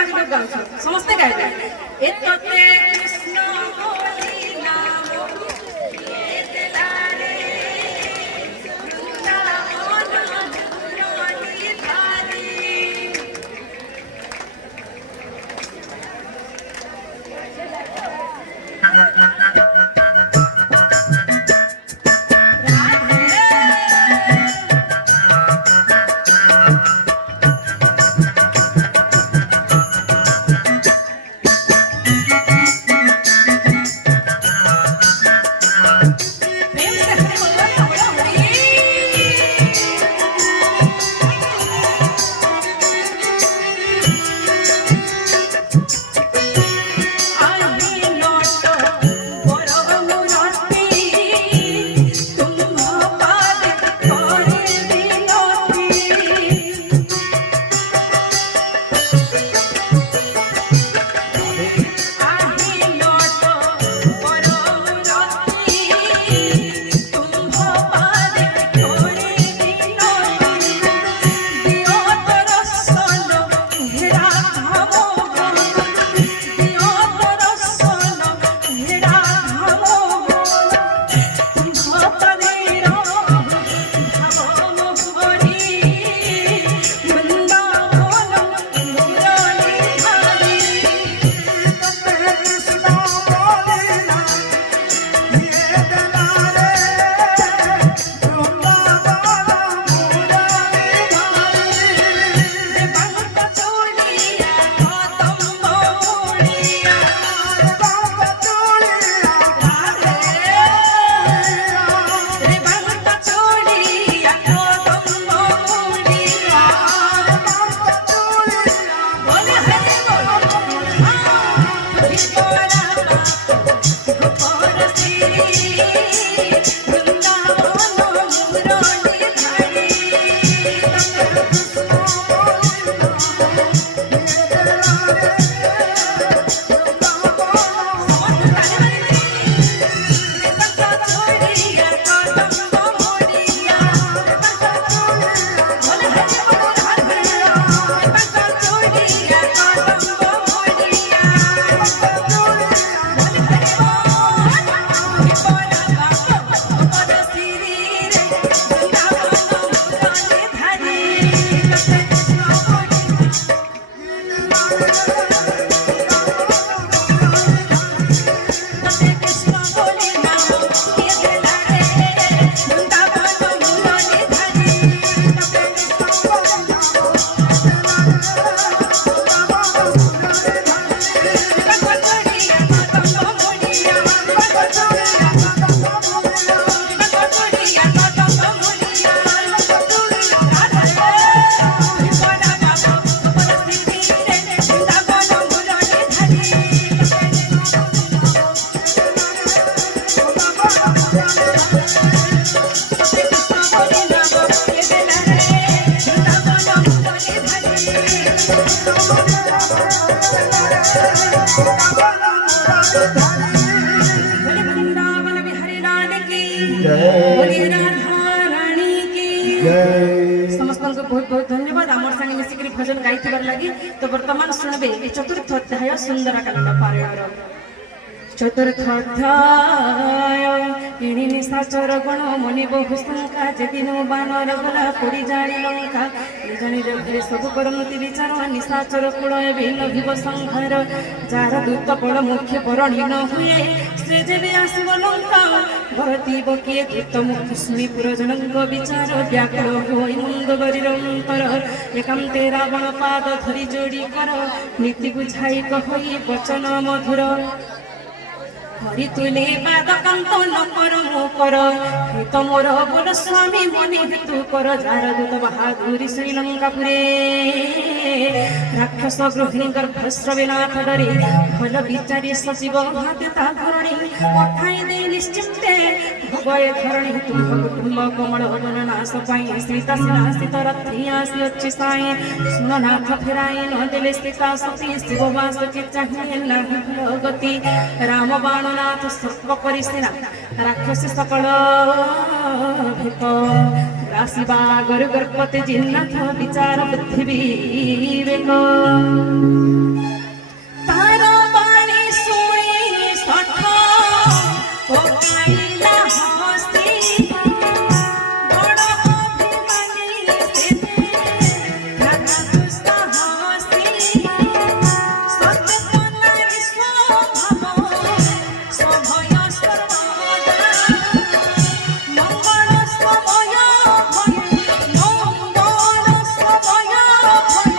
पाँच लोग गाँव समस्ते गाइबे एतते कृष्ण होली नाम समस्त बहुत बहुत धन्यवाद आमर संगे मिसिक भजन गाई लगी। तो वर्तमान शुणबे चतुर्थ अध्याय सुंदरकांड पारायण। चतुर्थ अध्याय एणी निशाचर गण मनि बहु शंका जेदिन बानर गला पड़ी जाणी लंका निज निज घरे सब करमति विचार निशाचर कूल एवं नभिव संहार जार दूत बड़ मुख्य बरणी न हुए से जेबे आसिब लंका भरती बकिए दूत मुख शुणी पुरजनक विचार व्याकुल होई मुंद गरीरंतर एकांते रावण पाद धरी जोड़ी कर नीति बुझाई कहि वचन मधुर हरि तुले पाद कंत न कर मो कर हित मोर बोल स्वामी मनि हेतु कर जार दूत बहादुरी श्रीलंकापुरे राक्षस गृहिणी गर्भस्रविनाथ डरे भल विचारी सचिव भात्यता धरणी पठाई दे निश्चिंते भगय धरणी तुम कुटुंब कमल हवन नाश पाई सीता सिनासित रथी आसी अच्छी साई सुन नाथ फेराई न दिले सीता सती शिव वास के चाहिए नाही गति राम बाणनाथ सर्प करी सेना राक्षसी सकल भिक ଆସିବା ଗରୁ ଗର୍ପତେ ଜିନ୍ନାଥ ବିଚାର ବୁଦ୍ଧି ବିବେକ ତାର ବାଣୀ ଶୁଣି ସଠ ପକାଇଲା ହସି ବଡ଼ ଅଭିମାନୀ ସେତେ ରାଜଦୁଷ୍ଟ ହସି ସଚେତନ ସ୍ୱଭାବ ସଭୟ ସର୍ବଦା ମଙ୍ଗଳ ସମୟ ଭୟ ମଙ୍ଗଳ ସମୟ ଭୟ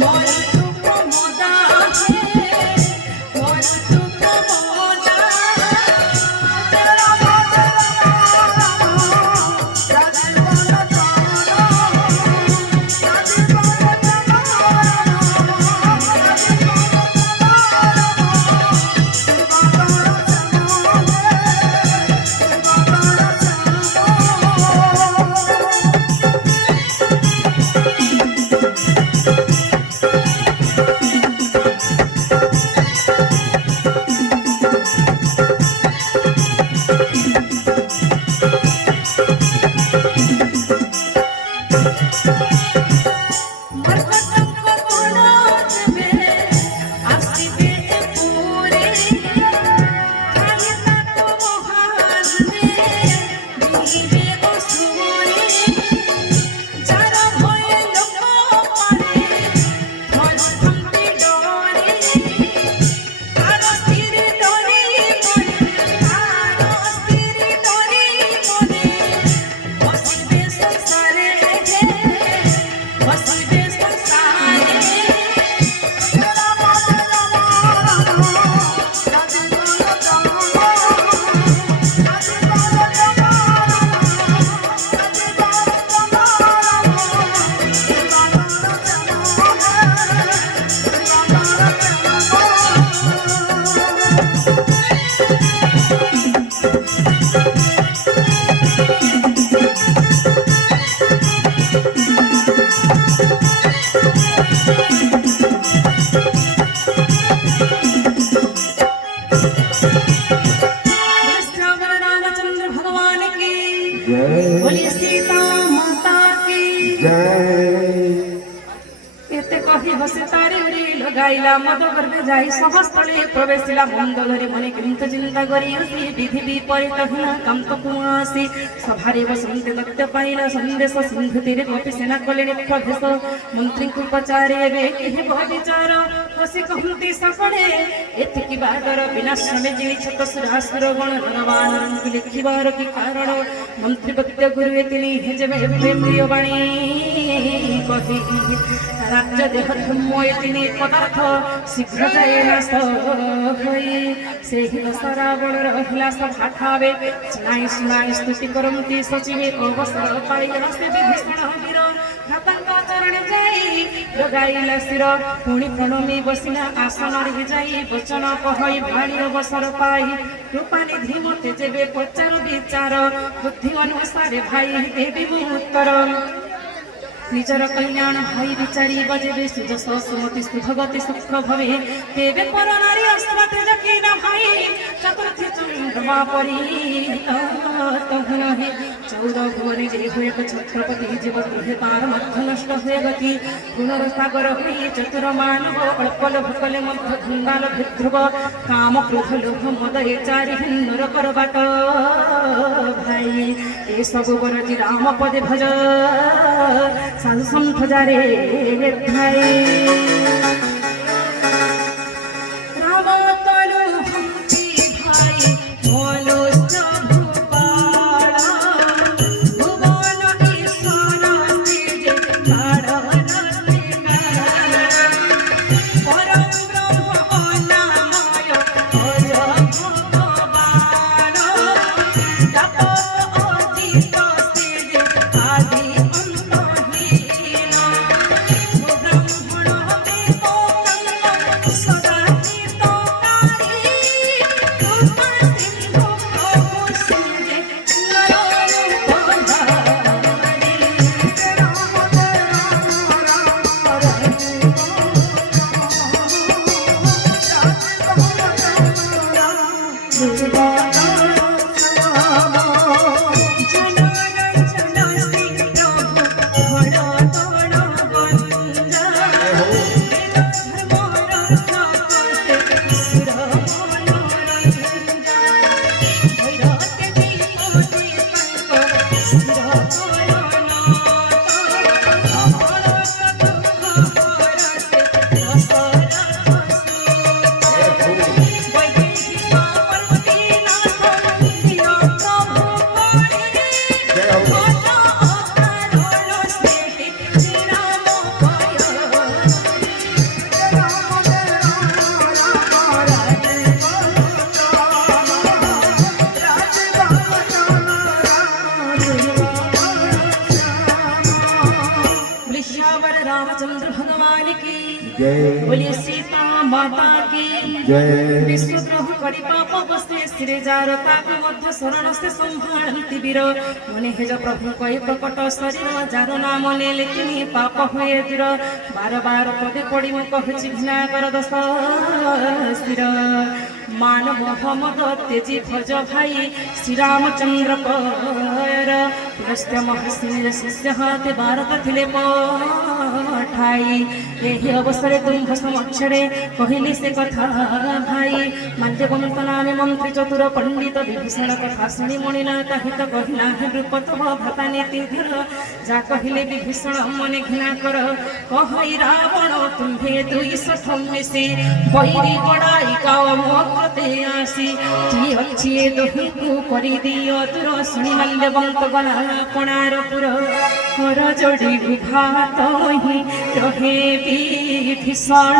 ମରୁତୁ ପ୍ରମୋଦା ମରୁତୁ ପ୍ରମୋଦା रामचंद्र भगवान की बोलिए सीता माता की एते कही हसी तारे उरी लगाइला मद गर्भे जाई सहस्थले प्रवेशिला मन्द धरि मने किंत चिंता करी हसी विधि विपरीत हिना कांत कुआसी सभारे बसंते दत्त पाइला संदेश सिंधु तीरे गोपी सेना कले प्रवेश मंत्री को पचारे बे केहि विचार हसी कहंती सपने एते की बादर विनाश में जिनि छत सुरासुर गण भगवान रंग लिखिबार की कारण मंत्री भक्त गुरु एतिनी हेजमे प्रिय वाणी कहि राज्य देह धर्मयतिनी पदार्थ शीघ्र जाए नाश होई से ही दशरावण रहिला सभा ठावे सुनाई स्तुति करंती सचिवे अवसर पाई हसे विभीषण वीर भगवान चरण जाई लगाइला सिर पुणी प्रणमी बसिना आसन रहि जाई वचन कहई भाणी अवसर पाई कृपानिधि मते जेबे पचार विचार बुद्धि अनुसारे भाई देवी उत्तर निजर कल्याण भाई विचारी बजेबे सुजस सुमति सुभगति सुख भवे देवे पर नारी अस्मत जकीन भाई चतुर्थी चंद्रमा परी तहुनहि 14 भुवने जे हुए छत्रपति जीव गृहे तार मध्य नष्ट हुए गति गुणर सागर हुई चतुर मानव अल्पल भकले मध्य धुंगाल भिध्रुव काम क्रोध लोभ मद ए चारि हिन्नर कर बाट भाई ए सब बरजी राम पदे भज साधु संत जारे भाई राम तनु भक्ति भाई मनोज भूपाल भुवन ईश्वर तेज तारण परम ब्रह्म नामय अज भगवान तप अजित तेज आदि अंतहीन ब्रह्मण जय बोलिए सीता माता की जय विश्वद्रोह करी पाप बसे श्री जार ताकु मध्य शरण से संभाळंती वीर मने हेज प्रभु कहि प्रकट शरीर जार नाम ले लेकिनी पाप हुए दूर बार बार पदे पड़ी मु कहछि घृणा कर दस सिर मान मोहम्मद तेजी भज भाई श्री रामचंद्र पर पुलस्त्य महर्षि शिष्य हाथे भारत थिले पठाई यही अवसरे तुम समक्षरे कहली से कथा भाई माध्यगमत नामे मंत्री चतुर पंडित विभीषण कथा शुणी मणिनाथ हित कहिना नृप तव भ्राता नीति धीर जा कहले विभीषण मने घृणा कर कहई रावण तुम्हे दुई सठ मिसे बैरी बड़ाई गाओ मोते आसी की अच्छी दोही को करी दियो तुर शुणी माल्यवंत गला कोणार पुर कर जोड़ी विघात ही रहे विभीषण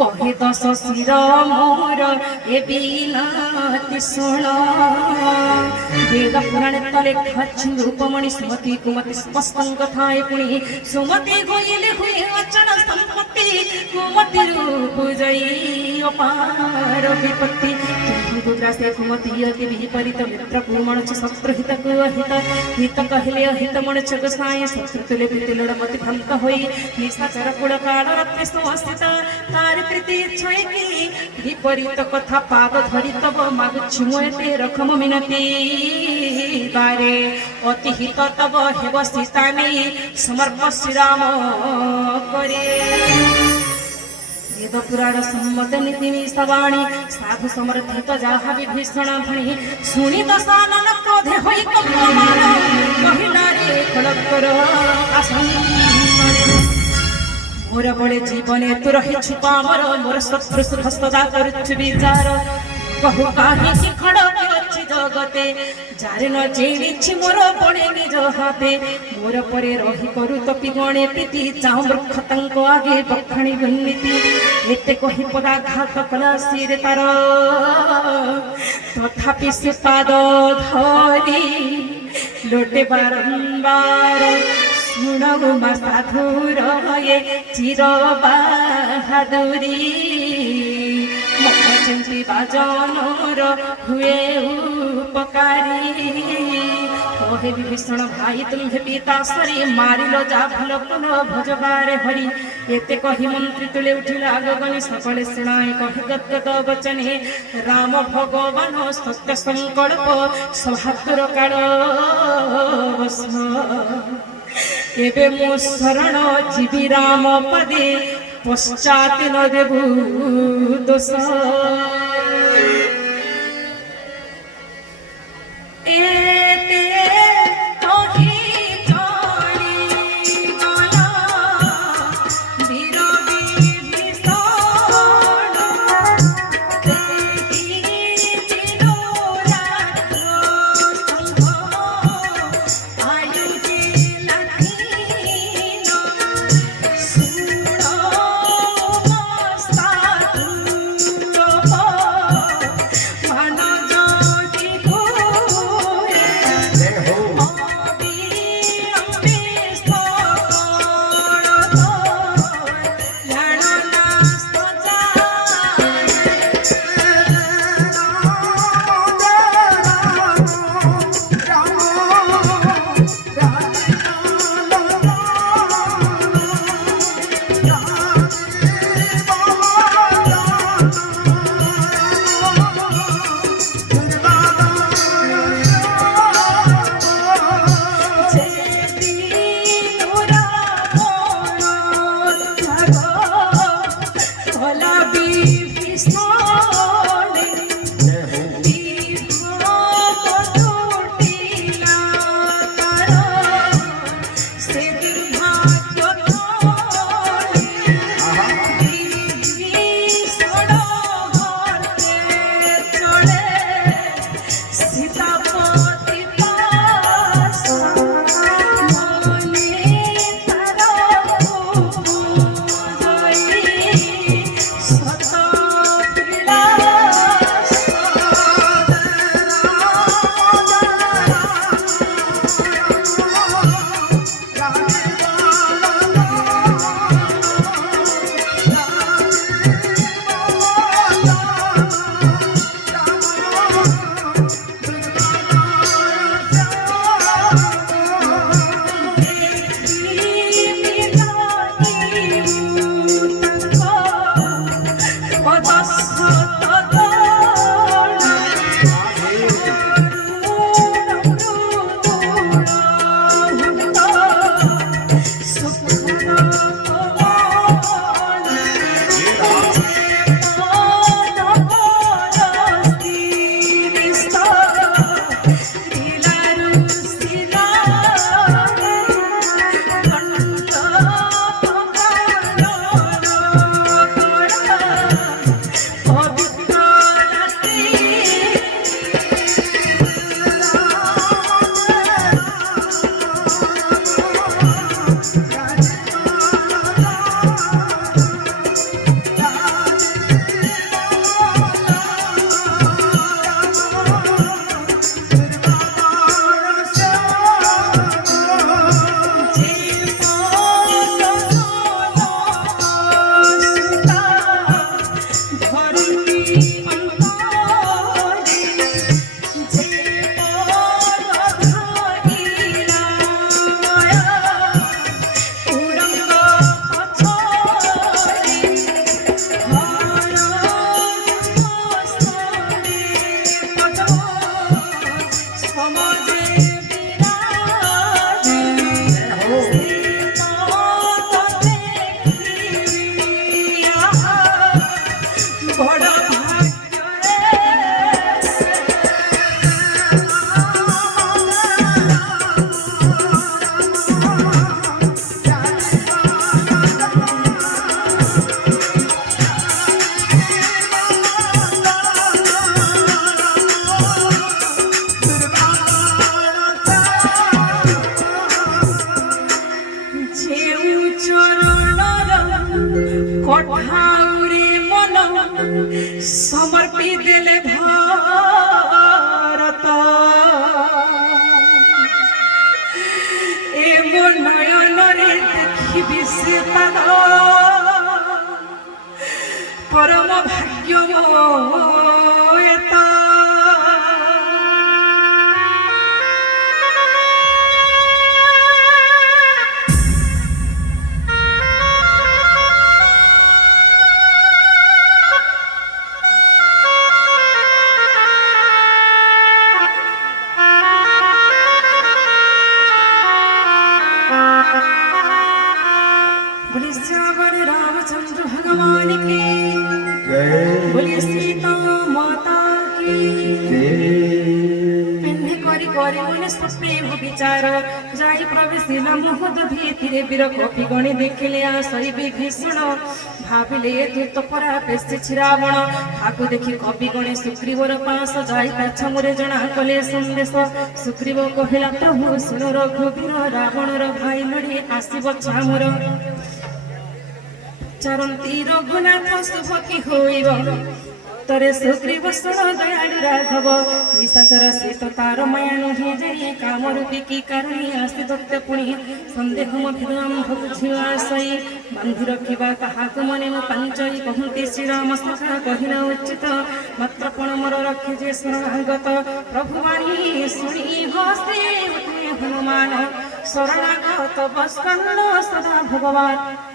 कहे दस शिर मोर ए बिनती शुण वेद पुराणे तले खच्छु रूपमणि सुमति कुमति स्पष्ट कथाए पुणी सुमति गोइले हुए अचल संपत्ति कुमति रूप जई अपार विपत्ति दुग्रासे कुमति अति विपरीत मित्र कुमण शत्रुहित कुहित हित कहले अहित मण छग साय शत्रु तुले पितिलड़ मति भ्रांत होई निशाचर कुल काल रत्न संस्थित तार प्रीति छय की विपरीत कथा पाद धरि तब मागुछु मोते रखम मिनती बारे अति हित तब हेव सीता नहीं समर्प श्री राम करे वेद पुराण सम्मत नीति निष्ठवाणी साधु समर्थित जहा विभीषण भणी शुणी दशानन क्रोधे होई कंपमान महिला रे खड़कर आसन मोर बड़े जीवने तू रही छुपा मोर शत्रु सुख सदा करुछु विचार कहु काहे कि खड़क अछि जगते जारे न जेछि मोर बड़े निज हाथे मोर परे रही करू तपि गणे प्रीति चाहु वृक्ष तंक आगे बखाणी दुर्नीति एते कहि पदाघात कला सिर तार तथापि से पाद धरी लोटे बारंबार सुनगु मा साधुर ये चिर बहादुरी चिंती बाजनर हुए उपकारी कहे विभीषण भाई तुम्हें पिता सरी मारिल जा भल पुन भजबारे हरि एते कही मंत्री तुले उठिला गगनी सकले सेनाए कहे गदगद वचने राम भगवान सत्य संकल्प सहातुर काल बस एबे मो शरण जीवी राम पदे पश्चात न देबु दोष एते कहि चली गला वीर विभीषण तेहि दिनो रात्र संघ आयुजे लखीन सता কঠাউরে মন সমর্পি দেলে ভারত এ মোর নয়নরে দেখিবি সে তার পরম ভাগ্য মোতা रामचंद्र भगवान की बोलिए सीता माता की पेन्हे करी करी मने स्वप्ने विचार जाई प्रवेशिला मुहुद भीतिरे वीर कपि गणे देखिले आसई विभीषण भाविले तू तो परा पेसी रावण आकु देखि कपि गणे सुग्रीवर पास जाई पाछमुरे जना कले संदेश सुग्रीव कहिला प्रभु सुन रघुवीर रावणर भाई लड़ी आसीब छामुर चरंती रघुनाथ शुभ की होइब तरे सुग्रीव सुन दयालु राघव निशाचर से तो तार माया नुहे जाई काम रूपी की कारणी आसी दत्त पुणी संदेह मभिदाम भक्ति आसई बांधि रखिबा काहाकु मने मो पंचई कहंती श्री राम सखा कहिला उचित मात्र पण मोर रखि जे शरणागत प्रभु वाणी सुनी हसे उठे हनुमान शरणागत बस्कन्न सदा भगवान